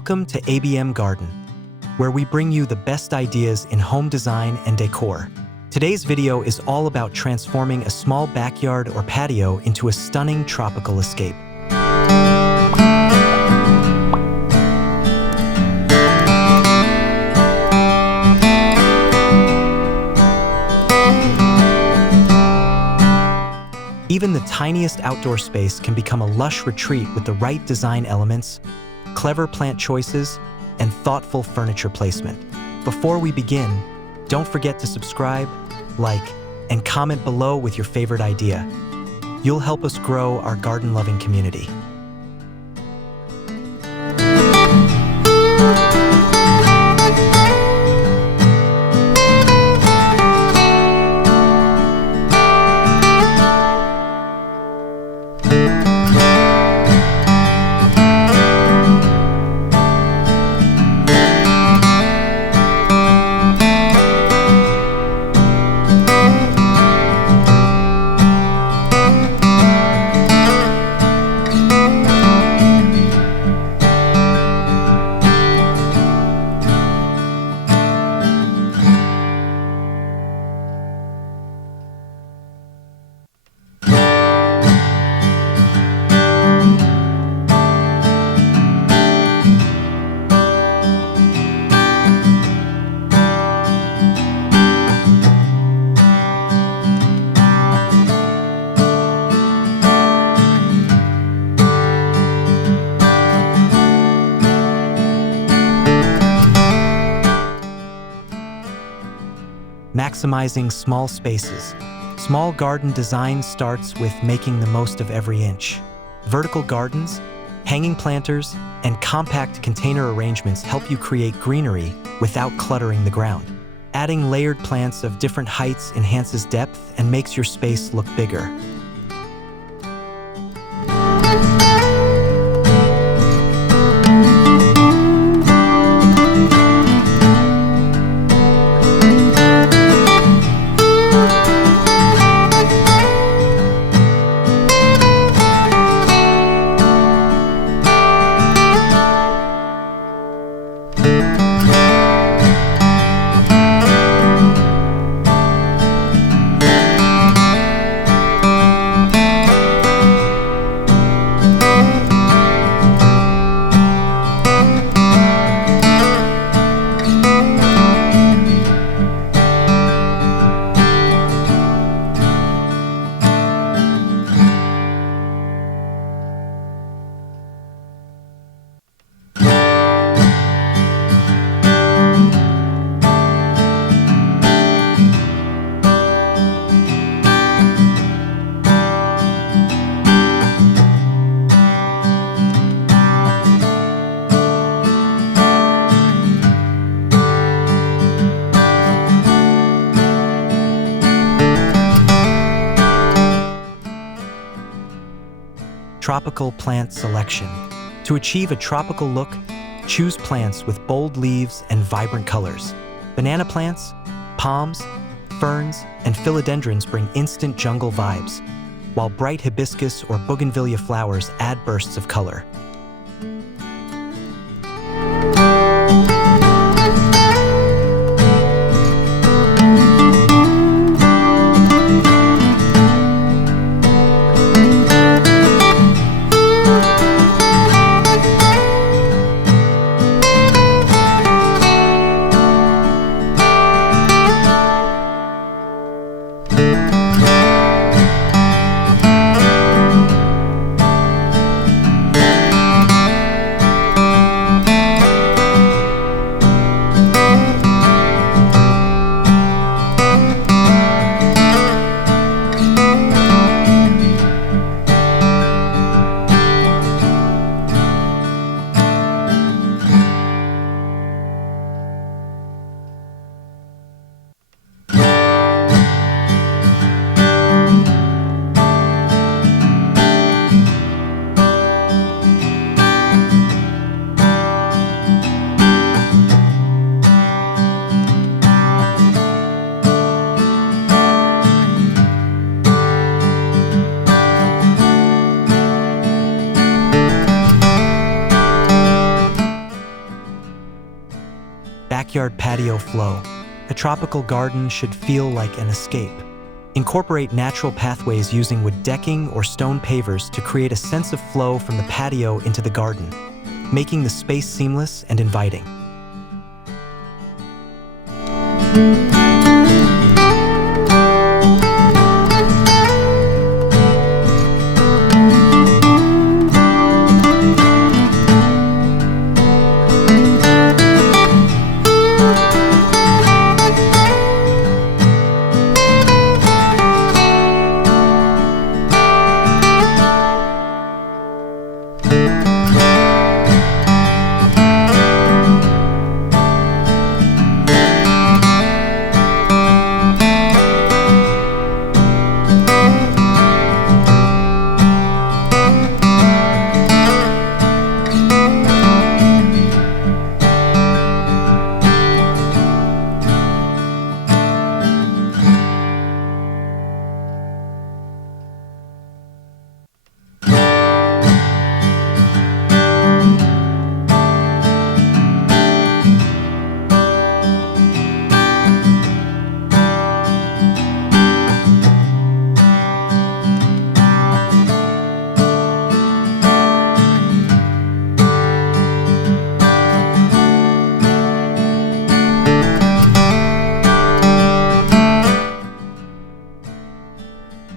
Welcome to ABM Garden, where we bring you the best ideas in home design and decor. Today's video is all about transforming a small backyard or patio into a stunning tropical escape. Even the tiniest outdoor space can become a lush retreat with the right design elements, clever plant choices, and thoughtful furniture placement. Before we begin, don't forget to subscribe, like, and comment below with your favorite idea. You'll help us grow our garden-loving community. Maximizing small spaces. Small garden design starts with making the most of every inch. Vertical gardens, hanging planters, and compact container arrangements help you create greenery without cluttering the ground. Adding layered plants of different heights enhances depth and makes your space look bigger. Tropical plant selection. To achieve a tropical look, choose plants with bold leaves and vibrant colors. Banana plants, palms, ferns, and philodendrons bring instant jungle vibes, while bright hibiscus or bougainvillea flowers add bursts of color. Backyard patio flow. A tropical garden should feel like an escape. Incorporate natural pathways using wood decking or stone pavers to create a sense of flow from the patio into the garden, making the space seamless and inviting.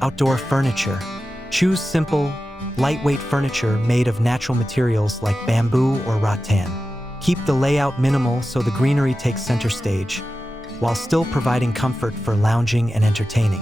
Outdoor furniture. Choose simple, lightweight furniture made of natural materials like bamboo or rattan. Keep the layout minimal so the greenery takes center stage, while still providing comfort for lounging and entertaining.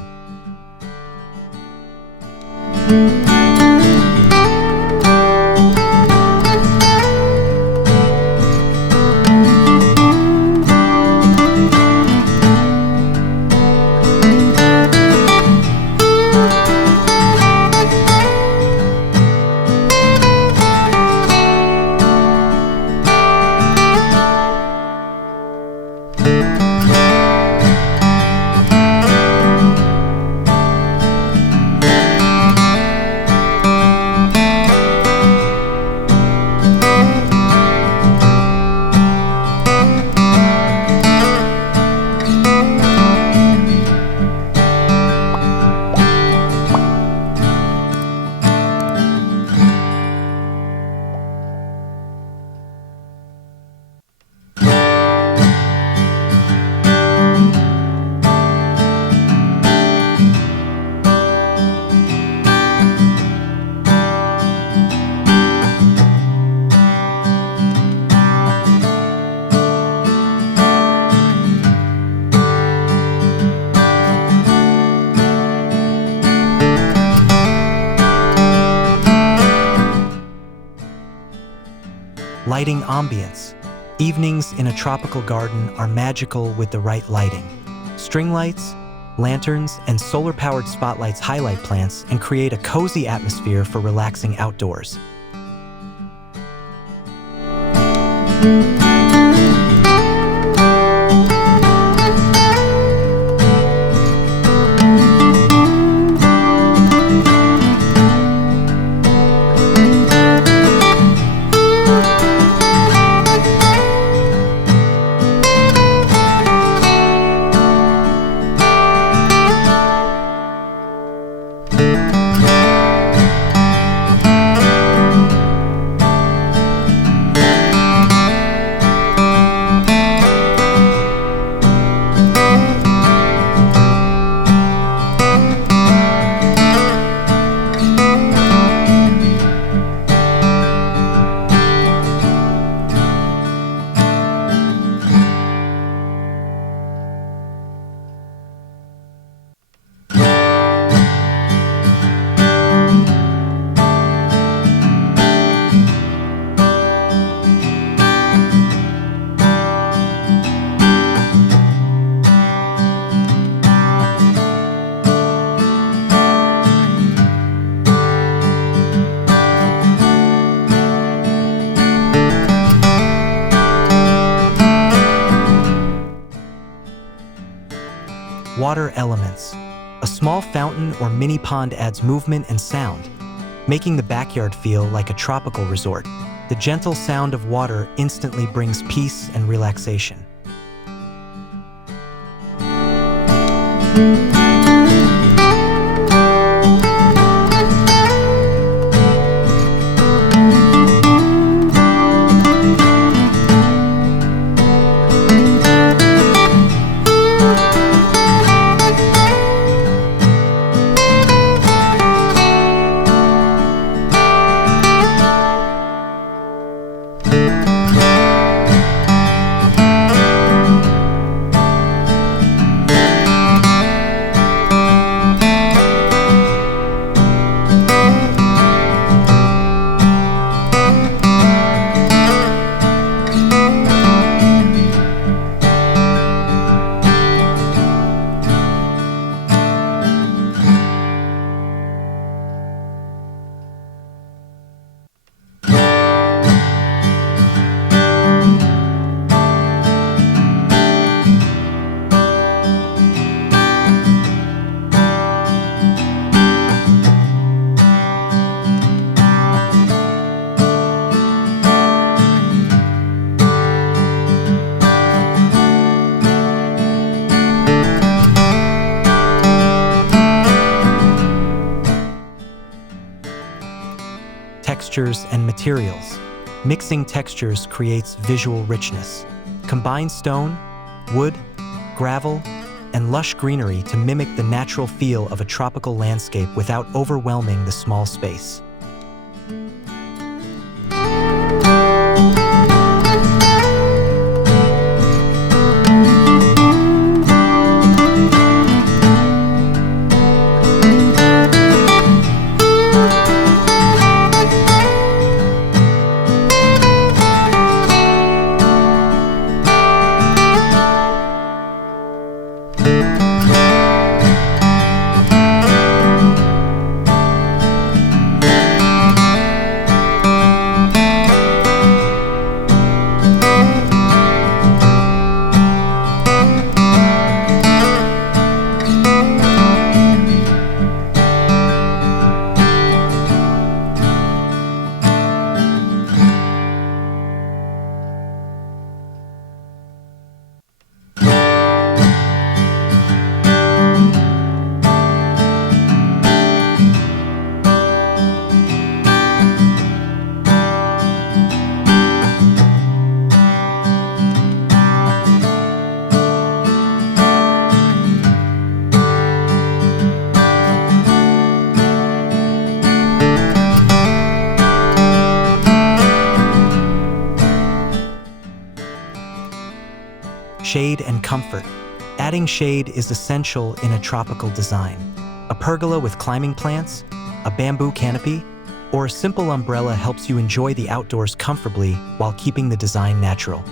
Lighting ambience. Evenings in a tropical garden are magical with the right lighting. String lights, lanterns, and solar-powered spotlights highlight plants and create a cozy atmosphere for relaxing outdoors. Water elements. A small fountain or mini pond adds movement and sound, making the backyard feel like a tropical resort. The gentle sound of water instantly brings peace and relaxation. Textures and materials. Mixing textures creates visual richness. Combine stone, wood, gravel, and lush greenery to mimic the natural feel of a tropical landscape without overwhelming the small space. Shade and comfort. Adding shade is essential in a tropical design. A pergola with climbing plants, a bamboo canopy, or a simple umbrella helps you enjoy the outdoors comfortably while keeping the design natural.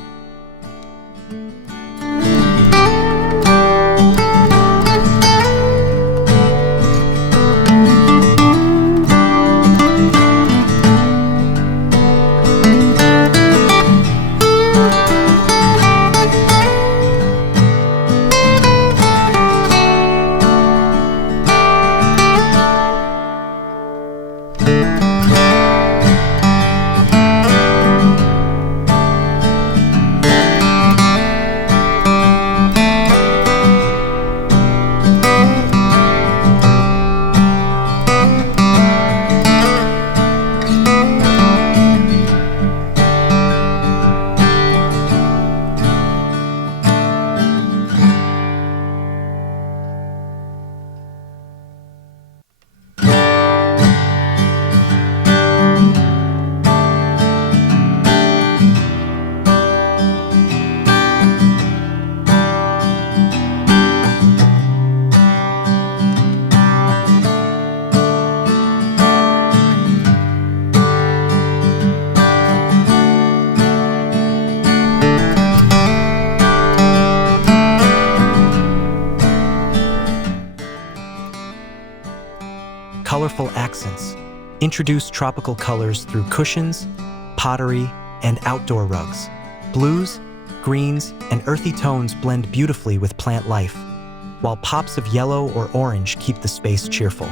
Colorful accents. Introduce tropical colors through cushions, pottery, and outdoor rugs. Blues, greens, and earthy tones blend beautifully with plant life, while pops of yellow or orange keep the space cheerful.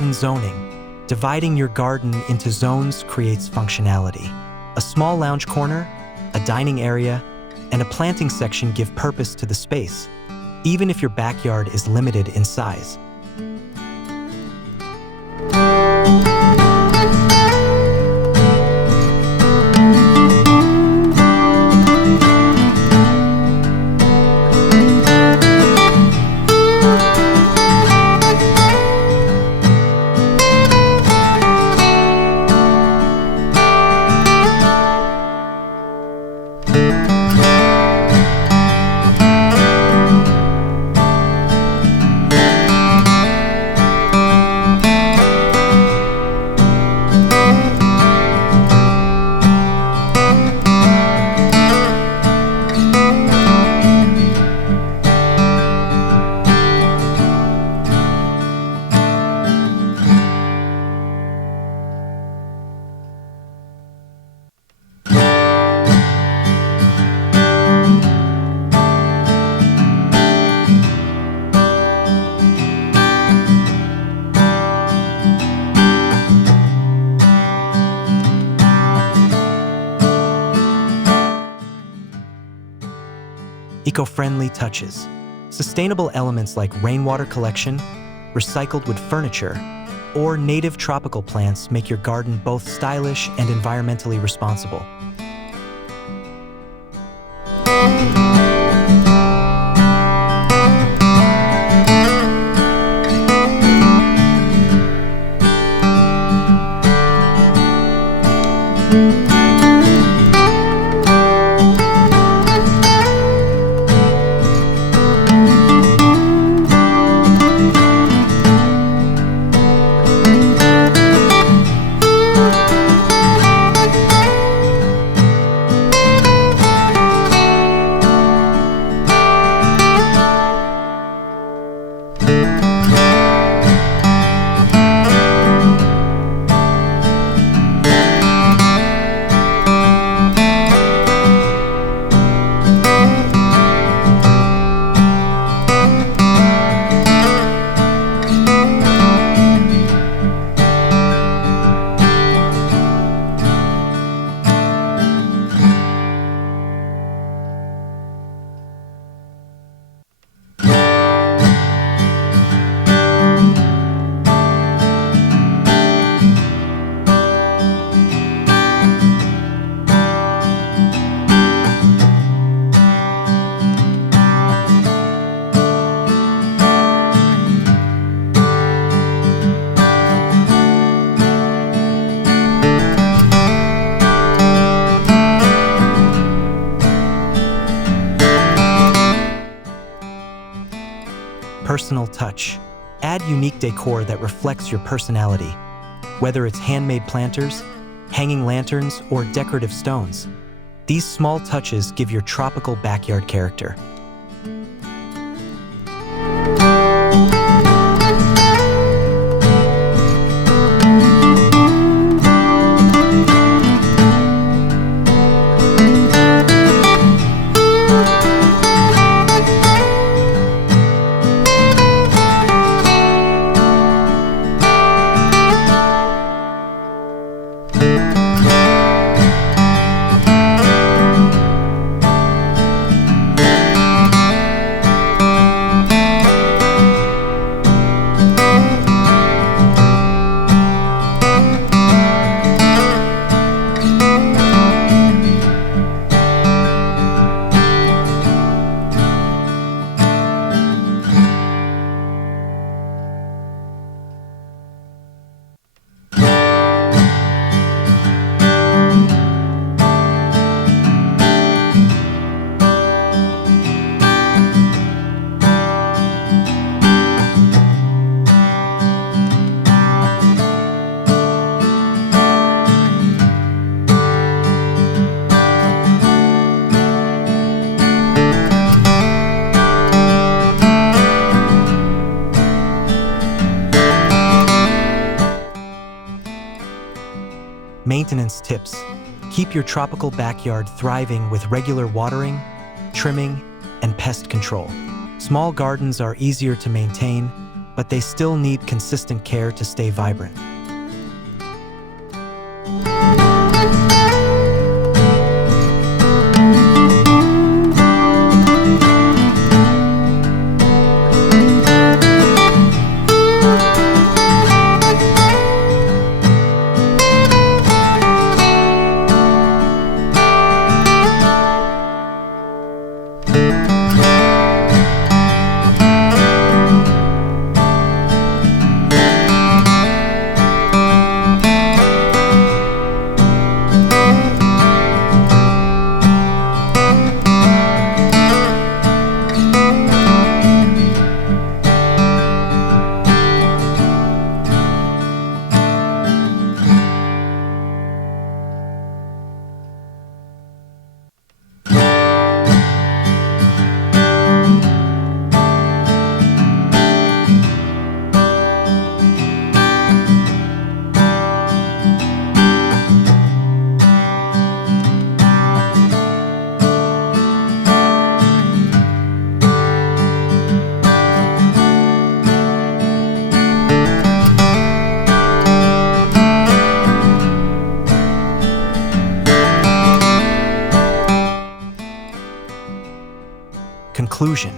garden zoning. Dividing your garden into zones creates functionality. A small lounge corner, a dining area, and a planting section give purpose to the space, even if your backyard is limited in size. Eco-friendly touches. Sustainable elements like rainwater collection, recycled wood furniture, or native tropical plants make your garden both stylish and environmentally responsible. Personal touch. Add unique decor that reflects your personality. Whether it's handmade planters, hanging lanterns, or decorative stones, these small touches give your tropical backyard character. Maintenance tips. Keep your tropical backyard thriving with regular watering, trimming, and pest control. Small gardens are easier to maintain, but they still need consistent care to stay vibrant. Conclusion: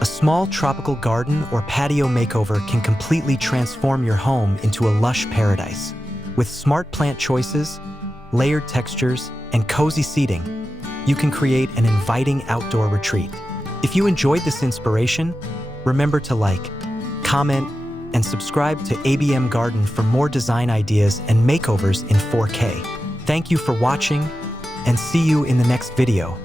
a small tropical garden or patio makeover can completely transform your home into a lush paradise. With smart plant choices, layered textures, and cozy seating, you can create an inviting outdoor retreat. If you enjoyed this inspiration, remember to like, comment, and subscribe to ABM Garden for more design ideas and makeovers in 4K. Thank you for watching, and see you in the next video.